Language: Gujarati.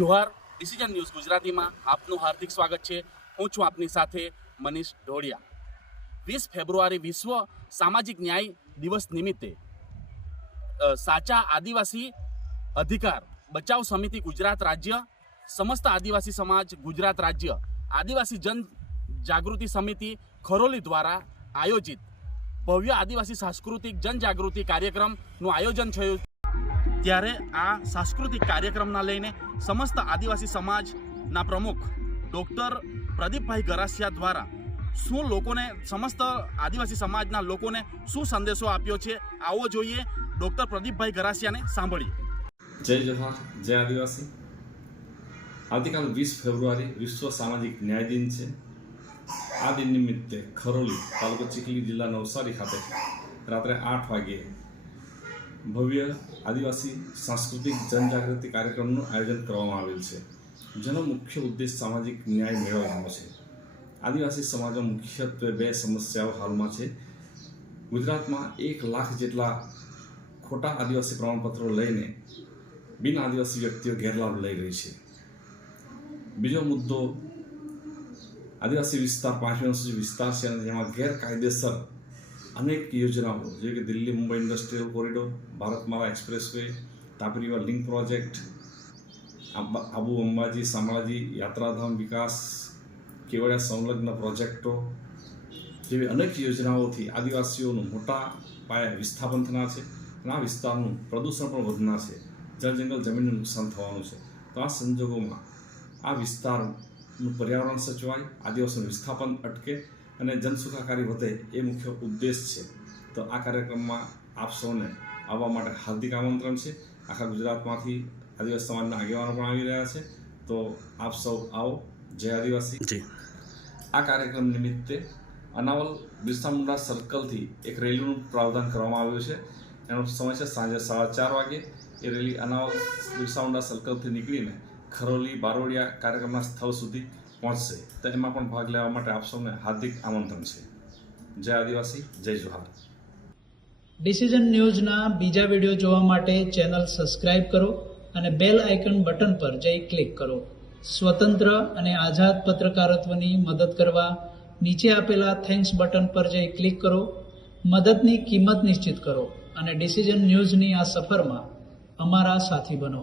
જોહાર ડિસિઝન ન્યૂઝ ગુજરાતીમાં. આપનું હાર્દિક સ્વાગત છે. હું છું આપની સાથે મનીષ ઢોળિયા. વીસ ફેબ્રુઆરી વિશ્વ સામાજિક ન્યાય દિવસ નિમિત્તે સાચા આદિવાસી અધિકાર બચાવ સમિતિ ગુજરાત રાજ્ય, સમસ્ત આદિવાસી સમાજ ગુજરાત રાજ્ય, આદિવાસી જન જાગૃતિ સમિતિ ખરોલી દ્વારા આયોજિત ભવ્ય આદિવાસી સાંસ્કૃતિક જનજાગૃતિ કાર્યક્રમનું આયોજન થયું. ત્યારે આ સાંસ્કૃતિક કાર્યક્રમના લઈને સમસ્ત આદિવાસી સમાજના પ્રમુખ ડૉક્ટર પ્રદીપભાઈ ગરાસિયા દ્વારા શું લોકોને, સમસ્ત આદિવાસી સમાજના લોકોને શું સંદેશો આપ્યો છે, આવો જોઈએ. ડૉક્ટર પ્રદીપભાઈ ગરાસિયાને સાંભળીએ. જય જવાહર, જય આદિવાસી. આવતીકાલ વીસ ફેબ્રુઆરી વિશ્વ સામાજિક ન્યાય દિન છે. આ દિન નિમિત્તે ખરોલી તાલુકો ચીખલી જિલ્લા નવસારી ખાતે રાત્રે આઠ વાગ્યે ભવ્ય આદિવાસી સાંસ્કૃતિક જનજાગૃતિ કાર્યક્રમનું આયોજન કરવામાં આવેલ છે, જેનો મુખ્ય ઉદ્દેશ સામાજિક ન્યાય મેળવવાનો છે. આદિવાસી સમાજમાં મુખ્યત્વે બે સમસ્યાઓ હાલમાં છે. ગુજરાતમાં એક લાખ જેટલા ખોટા આદિવાસી પ્રમાણપત્રો લઈને બિન આદિવાસી વ્યક્તિઓ ગેરલાભ લઈ રહી છે. બીજો મુદ્દો આદિવાસી વિસ્તાર, પાંચમી વિસ્તાર છે અને જેમાં ગેરકાયદેસર અનેક યોજનાઓ જેવી કે Delhi Mumbai industrial corridor Bharatmala expressway Tapi river link project Abu Ambaji Shamlaji યાત્રાધામ વિકાસ કેવડિયા સંલગ્ન પ્રોજેક્ટો જેવી અનેક યોજનાઓથી આદિવાસીઓનું મોટા પાયે વિસ્થાપન થનાર છે અને આ વિસ્તારનું પ્રદૂષણ પણ વધનાર છે જળ જંગલ જમીનનું નુકસાન થવાનું છે તો આ સંજોગોમાં આ વિસ્તારનું પર્યાવરણ સચવાય આદિવાસીનું વિસ્થાપન અટકે અને જનસુખાકારી વધે એ મુખ્ય ઉદ્દેશ છે. તો આ કાર્યક્રમમાં આપ સૌને આવવા માટે હાર્દિક આમંત્રણ છે. આખા ગુજરાતમાંથી આદિવાસી સમાજના આગેવાનો પણ આવી રહ્યા છે. તો આપ સૌ આવો. જય આદિવાસી. આ કાર્યક્રમ નિમિત્તે અનાવલ બિરસા મુંડા સર્કલથી એક રેલીનું પ્રાવધાન કરવામાં આવ્યું છે. એનો સમય છે સાંજે સાડા ચાર વાગે. એ રેલી અનાવલ બિરસા મુંડા સર્કલથી નીકળીને ખરોલી બારોડિયા કાર્યક્રમના સ્થળ સુધી પહોંચશે તો એમાં પણ ભાગ લેવા માટે આપ સૌને હાર્દિક આમંત્રણ છે. જય આદિવાસી, જય જોહાર. ડિસિઝન ન્યૂઝના બીજા વીડિયો જોવા માટે ચેનલ સબસ્ક્રાઇબ કરો અને બેલ આઇકન બટન પર જઈ ક્લિક કરો. સ્વતંત્ર અને આઝાદ પત્રકારત્વની મદદ કરવા નીચે આપેલા થેન્ક્સ બટન પર જઈ ક્લિક કરો. મદદની કિંમત નિશ્ચિત કરો અને ડિસિઝન ન્યૂઝની આ સફરમાં અમારા સાથી બનો.